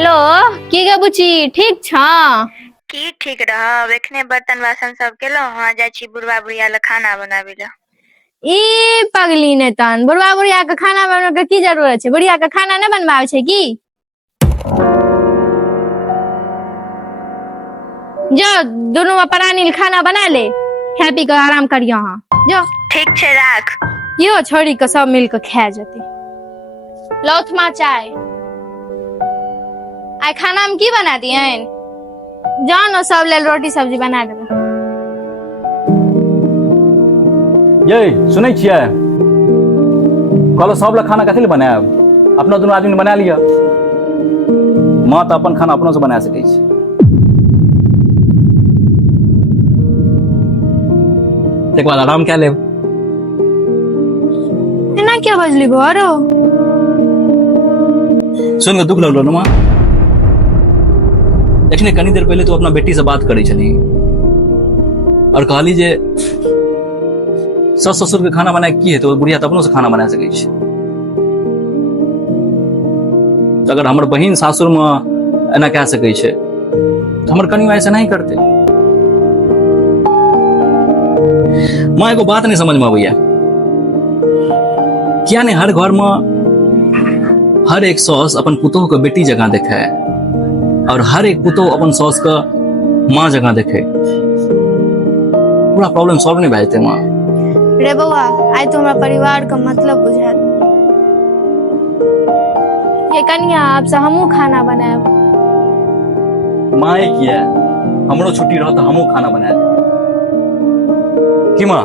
Hello की गे बुची ठीक छ? की ठीक रह एखने बर्तन बासन सब केलो हाँ जाइ छी बुढ़वा बुढ़िया ले खाना बनाबे ले। ई पगली ने तन बुढ़वा बुढ़िया के खाना बनवे के की जरूरत छै? बुढ़िया के खाना नहीं बनवावे छै की? जो दोनों प्राणी खाना बना ले, खा पी के आराम करियो। हाँ जो ठीक छे राख। यो छोड़ी के सब मिल के खा जती। लौथमा चाय आई खाना में की बना दियन? जाओ न सब ले रोटी सब्जी बना देबे। ये सुनै छियै कहलो सब ला खाना कथी ले बनायब? अपना दुनू आदमी बना लिया। माँ तो अपन खाना अपनों से बना सकै छी। एक बार आराम क्या लेब। एना क्या बजली घरो? सुन के दुख लगलो ना माँ। एखने कनी देर पहले तो अपना बेटी से बात करी छली और कहली जे सस ससुर के खाना बनाए की है तो बुढ़िया तो अपनों से खाना बना सकै छी। तो अगर हमर बहिन सासुर में एना कह सकै छै तो हमर कनिया ऐसा नहीं करते। माँ एगो बात नहीं समझ में आबैया, किया नहीं हर घर में हर एक सौस अपन पुतोह के बेटी जगह देखे और हर एक पुतोह अपन सौस का माँ जगह देखे? पूरा प्रॉब्लम सॉल्व नहीं भए जेतै माँ। रे बउआ आई तो हमरा परिवार का मतलब बुझात। ये कन्या आपसे हमू खाना बनाएब। माँ किया हमरो छुट्टी रहो तो हमू खाना बना दे की माँ?